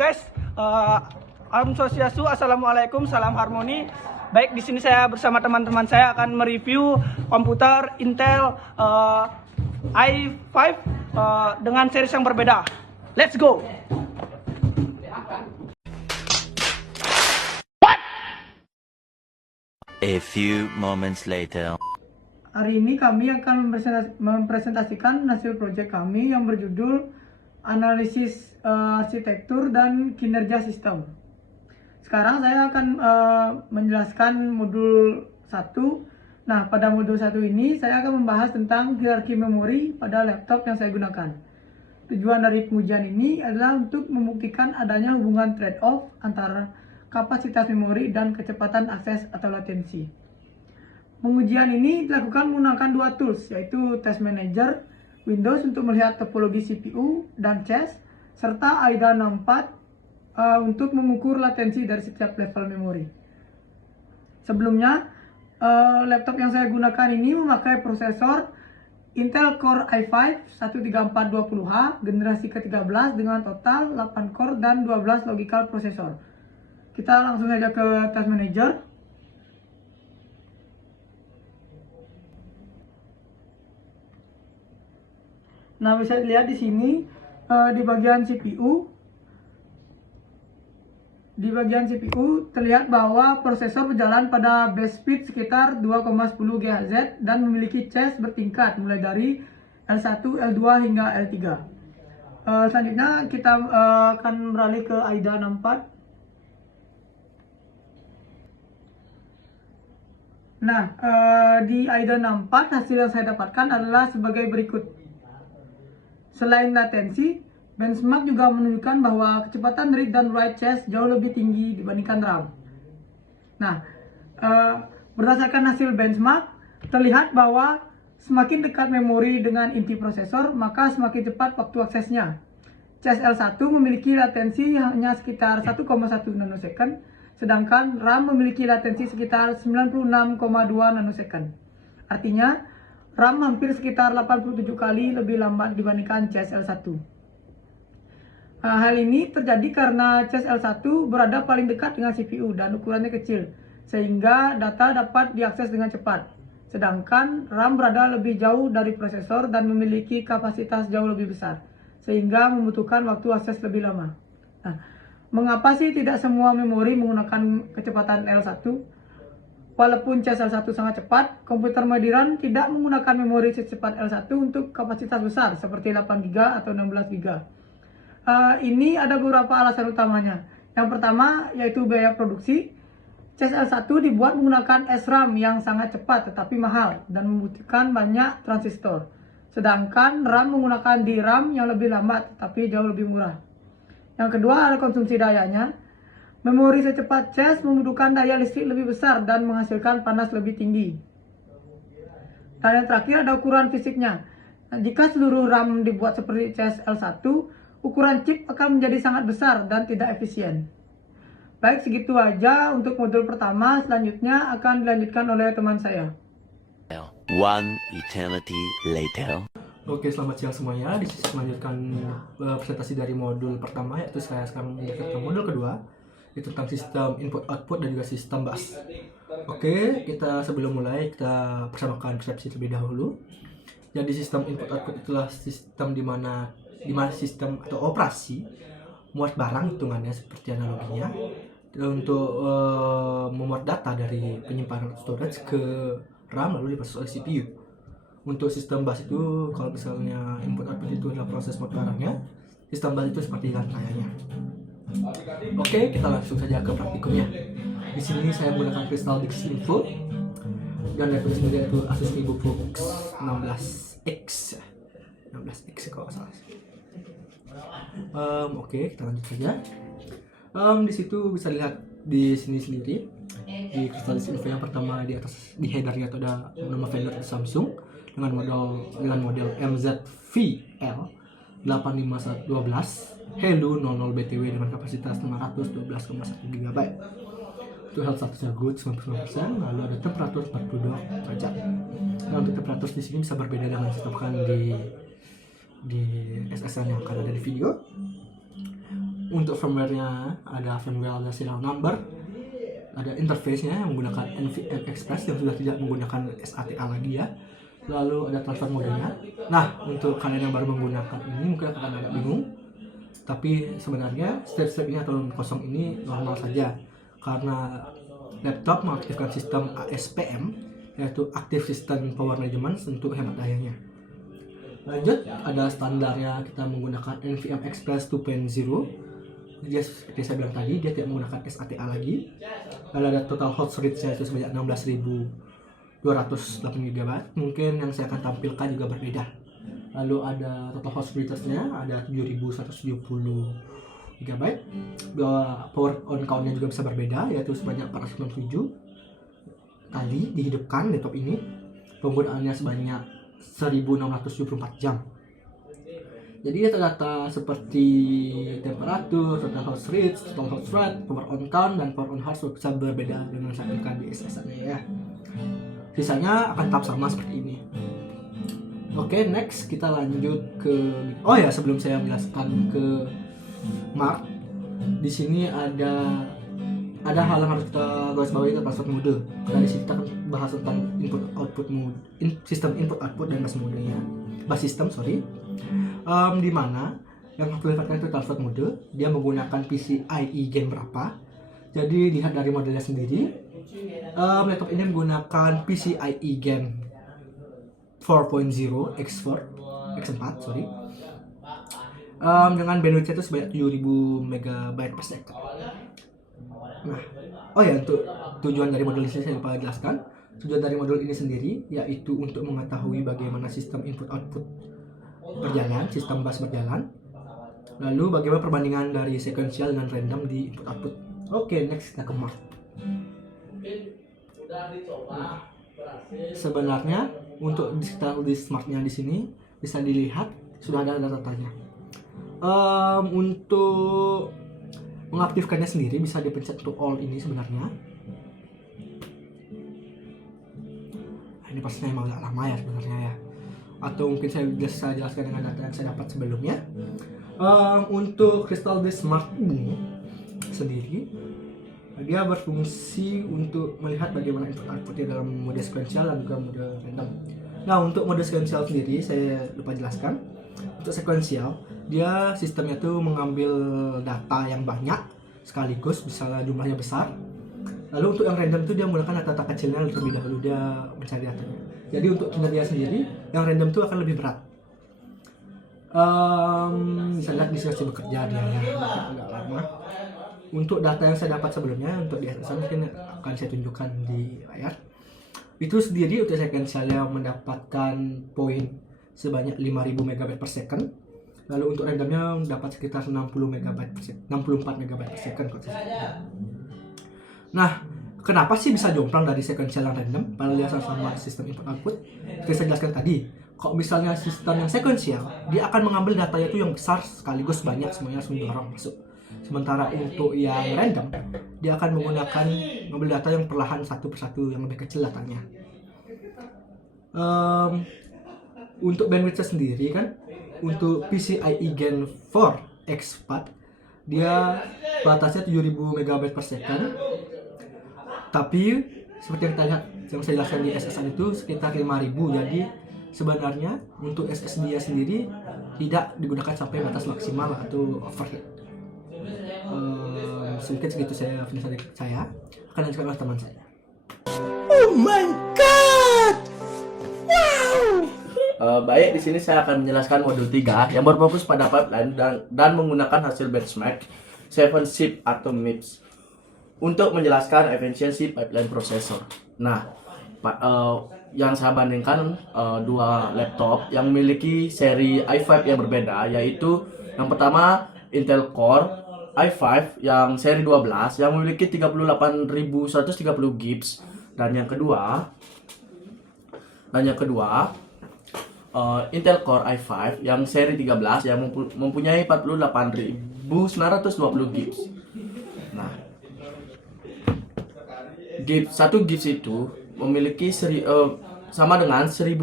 guys. Om Swastiastu, Assalamualaikum, salam harmoni. Baik, di sini saya bersama teman-teman saya akan mereview komputer Intel i5 dengan series yang berbeda. Let's go. A few moments later. Hari ini kami akan mempresentasikan hasil proyek kami yang berjudul Analisis Arsitektur dan Kinerja Sistem. Sekarang saya akan menjelaskan modul 1. Nah, pada modul 1 ini saya akan membahas tentang hierarki memori pada laptop yang saya gunakan. Tujuan dari pengujian ini adalah untuk membuktikan adanya hubungan trade-off antara kapasitas memori dan kecepatan akses atau latensi. Pengujian ini dilakukan menggunakan dua tools, yaitu Test Manager Windows untuk melihat topologi CPU dan CAS, serta AIDA 64 untuk mengukur latensi dari setiap level memori. Sebelumnya, laptop yang saya gunakan ini memakai prosesor Intel Core i5 13420H generasi ke-13 dengan total 8 core dan 12 logical prosesor. Kita langsung saja ke Test Manager. Nah, bisa dilihat di sini di bagian CPU. Di bagian CPU terlihat bahwa prosesor berjalan pada base speed sekitar 2,10 GHz dan memiliki CAS bertingkat mulai dari L1, L2 hingga L3. Selanjutnya kita akan beralih ke AIDA 64. Nah, di AIDA 64 hasil yang saya dapatkan adalah sebagai berikut. Selain latensi, benchmark juga menunjukkan bahwa kecepatan read dan write CAS jauh lebih tinggi dibandingkan RAM. Nah, berdasarkan hasil benchmark, terlihat bahwa semakin dekat memori dengan inti prosesor, maka semakin cepat waktu aksesnya. CAS L1 memiliki latensi hanya sekitar 1,1 nanosecond, sedangkan RAM memiliki latensi sekitar 96,2 nanosecond. Artinya, RAM hampir sekitar 87 kali lebih lambat dibandingkan CAS L1. Hal ini terjadi karena CAS L1 berada paling dekat dengan CPU dan ukurannya kecil, sehingga data dapat diakses dengan cepat. Sedangkan RAM berada lebih jauh dari prosesor dan memiliki kapasitas jauh lebih besar, sehingga membutuhkan waktu akses lebih lama. Nah, mengapa sih tidak semua memori menggunakan kecepatan L1? Walaupun CAS L1 sangat cepat, komputer modern tidak menggunakan memori secepat L1 untuk kapasitas besar seperti 8GB atau 16GB. Ini ada beberapa alasan utamanya. Yang pertama yaitu biaya produksi. CAS L1 dibuat menggunakan SRAM yang sangat cepat tetapi mahal dan membutuhkan banyak transistor. Sedangkan RAM menggunakan DRAM yang lebih lambat tetapi jauh lebih murah. Yang kedua ada konsumsi dayanya. Memori secepat CAS membutuhkan daya listrik lebih besar dan menghasilkan panas lebih tinggi. Dan yang terakhir ada ukuran fisiknya. Nah, jika seluruh RAM dibuat seperti CAS L1, ukuran chip akan menjadi sangat besar dan tidak efisien. Baik, segitu aja untuk modul pertama. Selanjutnya akan dilanjutkan oleh teman saya. One eternity later. Oke, selamat siang semuanya. Di sini melanjutkan presentasi dari modul pertama, yaitu saya sekarang melanjutkan modul kedua, itu tentang sistem input output dan juga sistem bus. Oke, kita sebelum mulai kita persamakan persepsi terlebih dahulu. Jadi sistem input output itulah sistem di mana sistem atau operasi muat barang hitungannya seperti analoginya untuk memuat data dari penyimpanan storage ke RAM lalu diproses oleh CPU. Untuk sistem bus itu, kalau misalnya input output itu adalah proses muat barangnya, sistem bus itu seperti rangkaiannya. Oke, kita langsung saja ke praktikumnya. Di sini saya menggunakan Crystal Disk-Info dan laptop sendiri yaitu Asus VivoBook 16X. 16X kalau nggak salah. Oke, kita lanjut saja. Di situ bisa lihat di sini sendiri di Crystal Disk-Info yang pertama di atas di headernya itu ada nama vendor Samsung dengan model MZVL 85112 Hello 00 BTW dengan kapasitas 512,1 GB. Itu health statusnya good 99%, lalu ada temperatur 42 derajat. Nah, untuk temperatur di sini bisa berbeda dengan disebutkan di SSL yang akan ada di video. untuk firmware-nya ada firmware serial number, ada interface-nya yang menggunakan NVMe Express yang sudah tidak menggunakan SATA lagi ya. Lalu ada transfer modenya. Nah, untuk kalian yang baru menggunakan ini mungkin akan agak bingung. Tapi sebenarnya step-step ini atau kosong ini normal saja karena laptop mengaktifkan sistem ASPM, yaitu Active System Power Management, untuk hemat dayanya. Lanjut, ada standarnya kita menggunakan NVMe Express 2.0. Dia seperti saya bilang tadi, dia tidak menggunakan SATA lagi. Lalu ada total host rate-nya itu sebanyak 16.208 GB. Mungkin yang saya akan tampilkan juga berbeda. Lalu ada total host rate-nya ada 7.170 GB. Power on count-nya juga bisa berbeda, yaitu sebanyak 497 kali dihidupkan laptop ini. Penggunaannya sebanyak 1.674 jam. Jadi data-data seperti temperatur, total host rate, total host rate, power on count, dan power on heart bisa berbeda dengan saya berikan di SSD ya. Sisanya akan tetap sama seperti ini. Oke, next kita lanjut ke, oh ya, sebelum saya menjelaskan ke Mark, di sini ada hal yang harus kita garis bawahi, ke password mode. Dari sini kita akan bahas tentang input output mode, sistem input output dan bus modenya, bus system di mana yang harus didapatkan itu password mode. Dia menggunakan PCIe Gen berapa? Jadi lihat dari modelnya sendiri. Laptop ini menggunakan PCIe Gen 4.0 X4 dengan bandwidth itu sebanyak 7000 MB per second. Nah, oh ya, untuk tujuan dari modul ini saya lupa jelaskan. Tujuan dari modul ini sendiri yaitu untuk mengetahui bagaimana sistem input output berjalan, sistem bus berjalan. Lalu bagaimana perbandingan dari sequential dengan random di input output. Oke, next kita ke Mark. Nah, sebenarnya untuk di smartnya di sini bisa dilihat sudah ada datanya. Untuk mengaktifkannya sendiri bisa dipencet untuk all ini sebenarnya. Ini pastinya emang agak lama ya sebenarnya ya. Atau mungkin saya bisa jelaskan dengan data yang saya dapat sebelumnya. Untuk Crystal Disk Smart ini sendiri, dia berfungsi untuk melihat bagaimana input outputnya dalam mode sequential dan juga mode random. Nah, untuk mode sequential sendiri saya lupa jelaskan. Untuk sequential, dia sistemnya tuh mengambil data yang banyak sekaligus, misalnya jumlahnya besar. Lalu untuk yang random tuh dia menggunakan data kecilnya terlebih dahulu, dia mencari datanya. Jadi untuk kinerja sendiri, yang random tuh akan lebih berat. Bisa lihat di sini bekerja dia ya, agak lama. Untuk data yang saya dapat sebelumnya, untuk di SSD mungkin akan saya tunjukkan di layar. Itu sendiri untuk sequential yang mendapatkan poin sebanyak 5000 MB per second. Lalu untuk randomnya dapat sekitar 64 MB per second. Nah, kenapa sih bisa jomplang dari sequential yang random pada lihat sama sistem input output? Seperti saya jelaskan tadi, kalau misalnya sistem yang sequential, dia akan mengambil datanya itu yang besar sekaligus banyak, semuanya langsung dorong masuk. Sementara untuk yang random, dia akan mengambil data yang perlahan satu persatu, yang lebih kecil datanya. Untuk bandwidth sendiri kan, untuk PCIe Gen 4 X4 dia batasnya 7000 MB per second. Tapi seperti yang kita lihat, yang saya jelaskan di SSD itu sekitar 5000. Jadi sebenarnya untuk SSD sendiri tidak digunakan sampai batas maksimal atau overhead. Sedikit segitu saya akan lanjutkan oleh teman saya. Oh my god! Wow! Baik, di sini saya akan menjelaskan modul 3 yang berfokus pada pipeline dan menggunakan hasil benchmark 7 SIP atau MIPS untuk menjelaskan efisiensi pipeline processor. Nah, yang saya bandingkan dua laptop yang memiliki seri i5 yang berbeda, yaitu yang pertama Intel Core i5 yang seri 12 yang memiliki 38.130 GB, dan yang kedua Intel Core i5 yang seri 13 yang mempunyai 48.920 GB. Nah, satu GB itu memiliki sama dengan 1000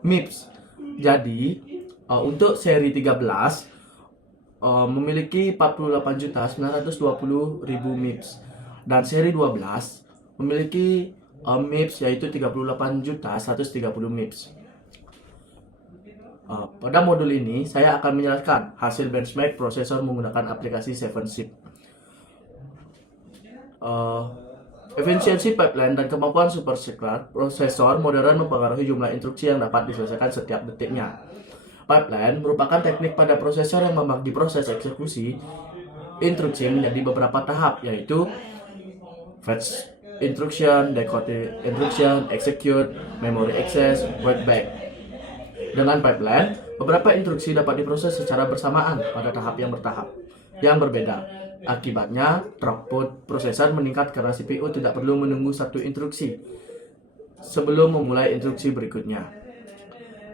MIPS. Jadi untuk seri 13 memiliki 48.920.000 MIPS, dan seri 12 memiliki MIPS yaitu 38.130 MIPS. Pada modul ini saya akan menjelaskan hasil benchmark prosesor menggunakan aplikasi 7zip. Efisiensi pipeline dan kemampuan superseklar prosesor modern mempengaruhi jumlah instruksi yang dapat diselesaikan setiap detiknya. Pipeline merupakan teknik pada prosesor yang membagi proses eksekusi instruksi menjadi beberapa tahap, yaitu fetch instruction, decode instruction, execute, memory access, wait back. Dengan pipeline, beberapa instruksi dapat diproses secara bersamaan pada tahap yang berbeda. Akibatnya, throughput prosesor meningkat karena CPU tidak perlu menunggu satu instruksi sebelum memulai instruksi berikutnya.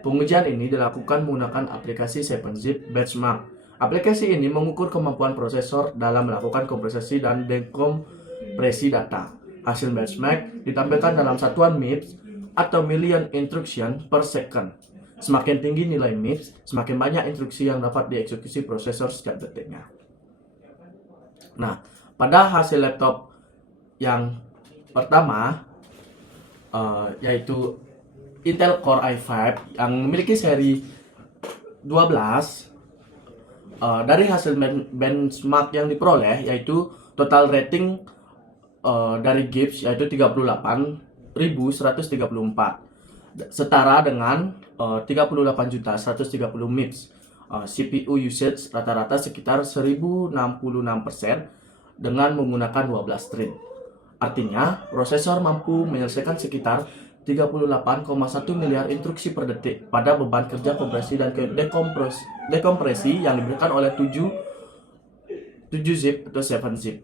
Pengujian ini dilakukan menggunakan aplikasi 7zip Benchmark. Aplikasi ini mengukur kemampuan prosesor dalam melakukan kompresi dan dekompresi data. Hasil benchmark ditampilkan dalam satuan MIPS atau million instruction per second. Semakin tinggi nilai MIPS, semakin banyak instruksi yang dapat dieksekusi prosesor setiap detiknya. Nah, pada hasil laptop yang pertama, yaitu Intel Core i5 yang memiliki seri 12, dari hasil benchmark yang diperoleh, yaitu total rating dari Gibbs yaitu 38.134, setara dengan 38.130 MIPS. CPU usage rata-rata sekitar 1066% dengan menggunakan 12 thread. Artinya, prosesor mampu menyelesaikan sekitar 38,1 miliar instruksi per detik pada beban kerja kompresi dan dekompresi yang diberikan oleh 7zip atau 7zip.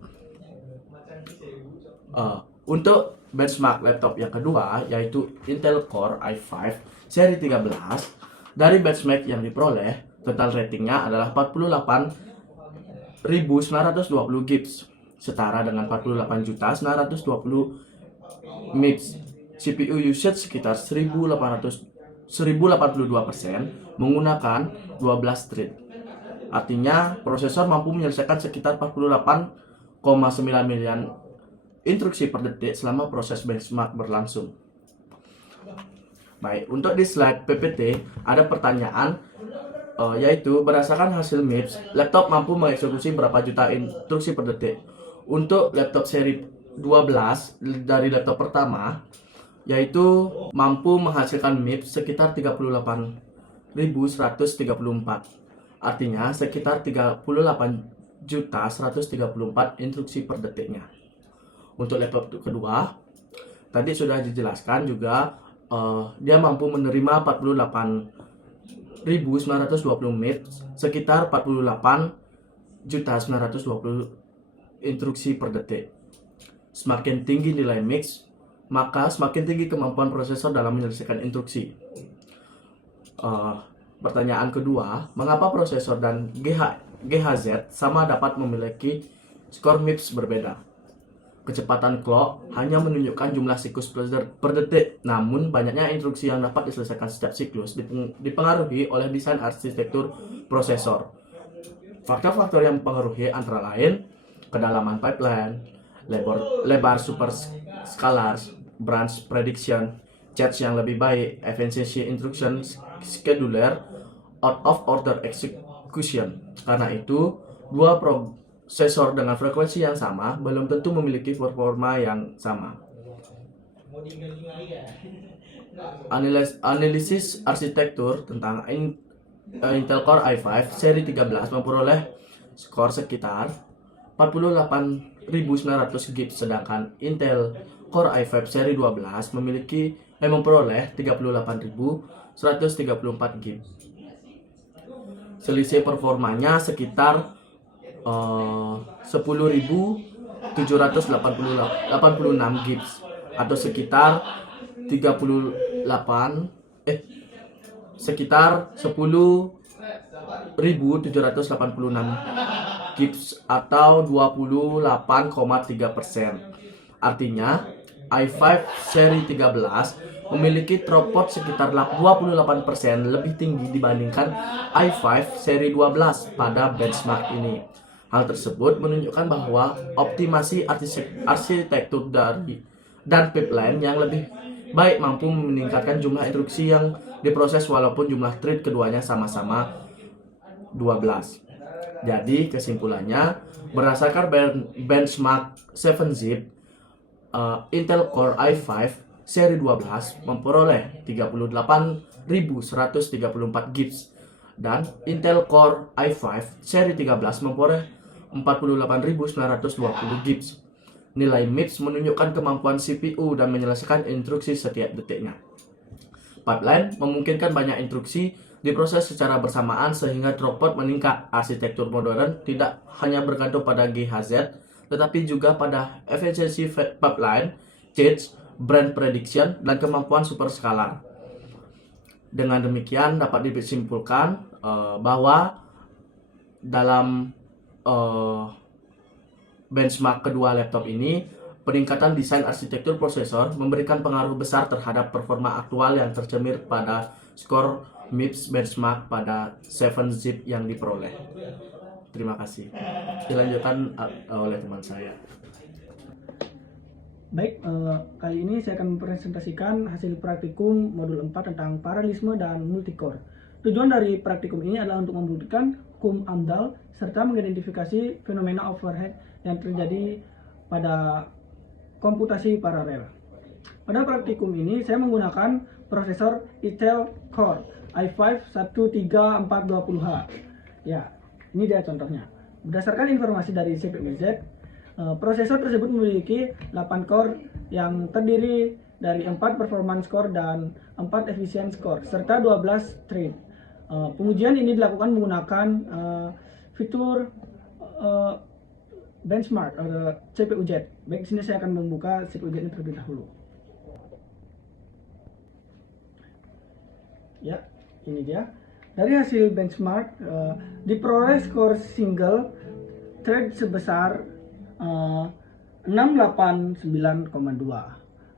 Untuk benchmark laptop yang kedua, yaitu Intel Core i5 seri 13, dari benchmark yang diperoleh, total ratingnya adalah 48.920 Gibbs, setara dengan 48.920 MIPS. CPU usage sekitar 1082% menggunakan 12 thread. Artinya, prosesor mampu menyelesaikan sekitar 48,9 miliar instruksi per detik selama proses benchmark berlangsung. Baik, untuk di slide PPT ada pertanyaan, yaitu berdasarkan hasil MIPS, laptop mampu mengeksekusi berapa juta instruksi per detik. Untuk laptop seri 12 dari laptop pertama, yaitu mampu menghasilkan MIPS sekitar 38.134. Artinya sekitar 38.134 instruksi per detiknya. Untuk laptop kedua, tadi sudah dijelaskan juga, dia mampu menerima 48.920 MIPS, sekitar 48.920 instruksi per detik. Semakin tinggi nilai MIPS, maka semakin tinggi kemampuan prosesor dalam menyelesaikan instruksi. Pertanyaan kedua, mengapa prosesor dan GHZ sama dapat memiliki skor MIPS berbeda? Kecepatan clock hanya menunjukkan jumlah siklus per detik, namun banyaknya instruksi yang dapat diselesaikan setiap siklus dipengaruhi oleh desain arsitektur prosesor. Faktor-faktor yang mempengaruhi antara lain kedalaman pipeline, lebar superscalar, branch prediction, cache yang lebih baik, efisiensi instruction scheduler, out of order execution. Karena itu, dua prosesor dengan frekuensi yang sama belum tentu memiliki performa yang sama. Analisis arsitektur tentang Intel Core i5 seri 13 memperoleh skor sekitar 48.900 Gibbs, sedangkan Intel Core i5 seri 12 memperoleh 38.134 Gibbs. Selisih performanya sekitar 10.786 Gibbs atau sekitar 10.786 Gibbs atau 28,3%. Artinya, i5 seri 13 memiliki throughput sekitar 28% lebih tinggi dibandingkan i5 seri 12 pada benchmark ini. Hal tersebut menunjukkan bahwa optimasi arsitektur dan pipeline yang lebih baik mampu meningkatkan jumlah instruksi yang diproses walaupun jumlah thread keduanya sama-sama 12. Jadi kesimpulannya, berdasarkan benchmark 7-zip, Intel Core i5 seri 12 memperoleh 38.134 gigs dan Intel Core i5 seri 13 memperoleh 48.920 gigs. Nilai MIPS menunjukkan kemampuan CPU dan menyelesaikan instruksi setiap detiknya. Pipeline memungkinkan banyak instruksi diproses secara bersamaan sehingga throughput meningkat. Arsitektur modern tidak hanya bergantung pada GHz, tetapi juga pada efisiensi pipeline, cache, brand prediction, dan kemampuan superscalar. Dengan demikian dapat disimpulkan bahwa dalam benchmark kedua laptop ini, peningkatan desain arsitektur prosesor memberikan pengaruh besar terhadap performa aktual yang tercermin pada skor MIPS benchmark pada 7-zip yang diperoleh. Terima kasih. Dilanjutkan oleh teman saya. Baik, kali ini saya akan mempresentasikan hasil praktikum modul 4 tentang paralelisme dan multicore. Tujuan dari praktikum ini adalah untuk membuktikan hukum AMDAL serta mengidentifikasi fenomena overhead yang terjadi pada komputasi paralel. Pada praktikum ini saya menggunakan prosesor Intel Core i5-13420H. Ya, ini dia contohnya. Berdasarkan informasi dari CPU-Z, prosesor tersebut memiliki 8 core yang terdiri dari 4 performance core dan 4 efficiency core serta 12 thread. Pengujian ini dilakukan menggunakan fitur benchmark CPU-Z. Baik, di sini saya akan membuka CPU-Z ini terlebih dahulu. Ya, ini dia. Dari hasil benchmark diperoleh skor single thread sebesar 689,2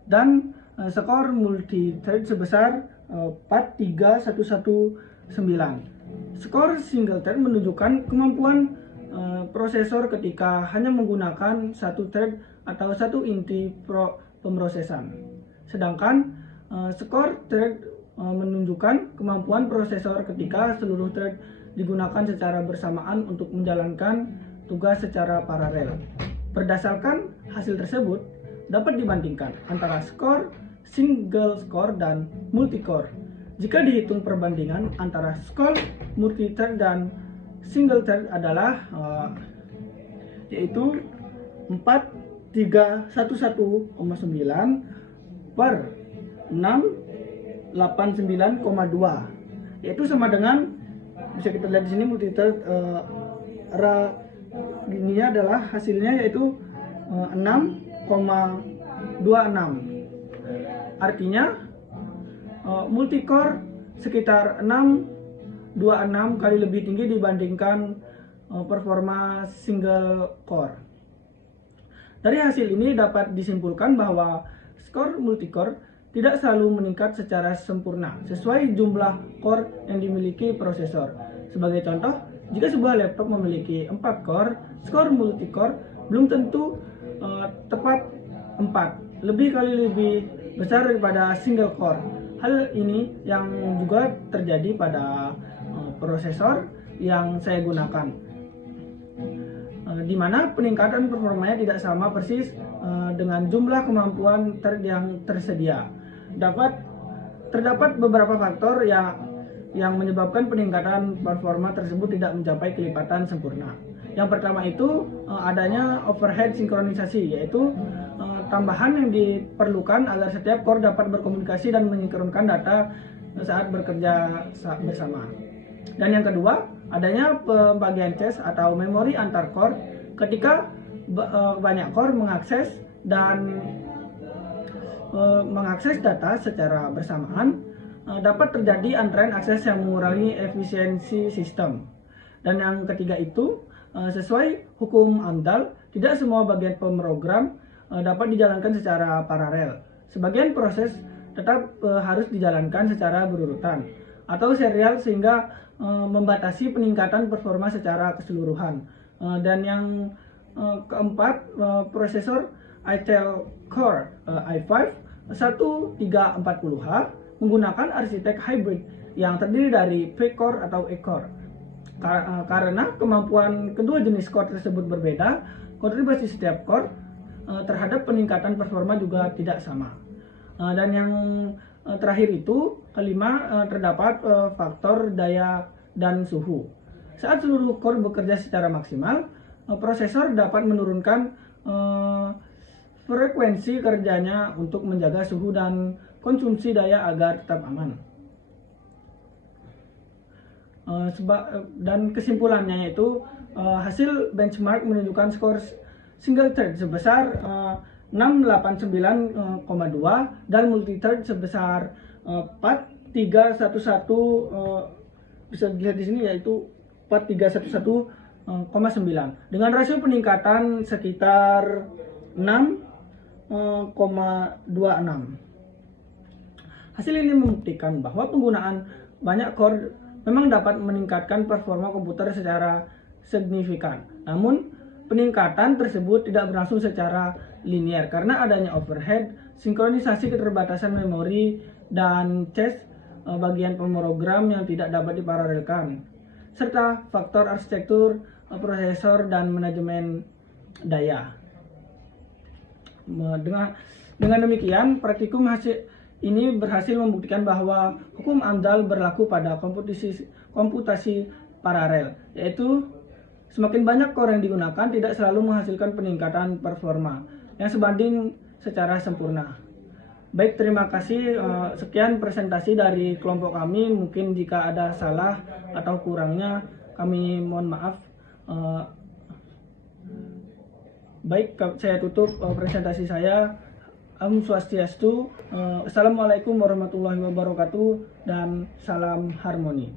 dan skor multi thread sebesar 43119. Skor single thread menunjukkan kemampuan prosesor ketika hanya menggunakan satu thread atau satu inti pemrosesan. Sedangkan skor thread menunjukkan kemampuan prosesor ketika seluruh thread digunakan secara bersamaan untuk menjalankan tugas secara paralel. Berdasarkan hasil tersebut, dapat dibandingkan antara skor single core dan multi-core. Jika dihitung perbandingan antara skor multi-thread dan single thread adalah yaitu 4311,9 per 689,2, yaitu sama dengan, bisa kita lihat di sini multi-thread ininya adalah hasilnya yaitu 6,26. Artinya multicore sekitar 626 kali lebih tinggi dibandingkan performa single core. Dari hasil ini dapat disimpulkan bahwa skor multicore tidak selalu meningkat secara sempurna sesuai jumlah core yang dimiliki prosesor. Sebagai contoh, jika sebuah laptop memiliki 4 core, skor multicore belum tentu tepat 4, lebih besar daripada single core. Hal ini yang juga terjadi pada prosesor yang saya gunakan, di mana peningkatan performanya tidak sama persis dengan jumlah kemampuan thread yang tersedia. Terdapat beberapa faktor yang menyebabkan peningkatan performa tersebut tidak mencapai kelipatan sempurna. Yang pertama itu adanya overhead sinkronisasi, yaitu tambahan yang diperlukan agar setiap core dapat berkomunikasi dan mensinkronkan data saat bekerja bersama. Dan yang kedua, adanya pembagian cache atau memori antar core ketika banyak core mengakses data secara bersamaan, dapat terjadi antrean akses yang mengurangi efisiensi sistem. Dan yang ketiga itu, sesuai hukum AMDAL, tidak semua bagian pemrogram dapat dijalankan secara paralel. Sebagian proses tetap harus dijalankan secara berurutan atau serial sehingga membatasi peningkatan performa secara keseluruhan. Dan yang keempat, prosesor Intel Core i5 1340H menggunakan arsitek hybrid yang terdiri dari V-core atau E-core. Karena kemampuan kedua jenis core tersebut berbeda, kontribusi setiap core terhadap peningkatan performa juga tidak sama. Dan yang terakhir itu, kelima, terdapat faktor daya dan suhu. Saat seluruh core bekerja secara maksimal, prosesor dapat menurunkan frekuensi kerjanya untuk menjaga suhu dan konsumsi daya agar tetap aman. Dan kesimpulannya yaitu hasil benchmark menunjukkan skor single thread sebesar 689,2 dan multi thread sebesar 4311, bisa dilihat di sini yaitu 4311,9 dengan rasio peningkatan sekitar 6,26. Hasil ini membuktikan bahwa penggunaan banyak core memang dapat meningkatkan performa komputer secara signifikan. Namun, peningkatan tersebut tidak berlangsung secara linear karena adanya overhead, sinkronisasi keterbatasan memori, dan cache bagian pemrogram yang tidak dapat diparalelkan, serta faktor arsitektur, prosesor, dan manajemen daya. Dengan demikian, praktikum hasil ini berhasil membuktikan bahwa hukum AMDAL berlaku pada komputasi paralel, yaitu semakin banyak core yang digunakan tidak selalu menghasilkan peningkatan performa yang sebanding secara sempurna. Baik, terima kasih. Sekian presentasi dari kelompok kami. Mungkin jika ada salah atau kurangnya, kami mohon maaf. Baik, saya tutup presentasi saya. Om Swastiastu. Assalamualaikum warahmatullahi wabarakatuh dan salam harmoni.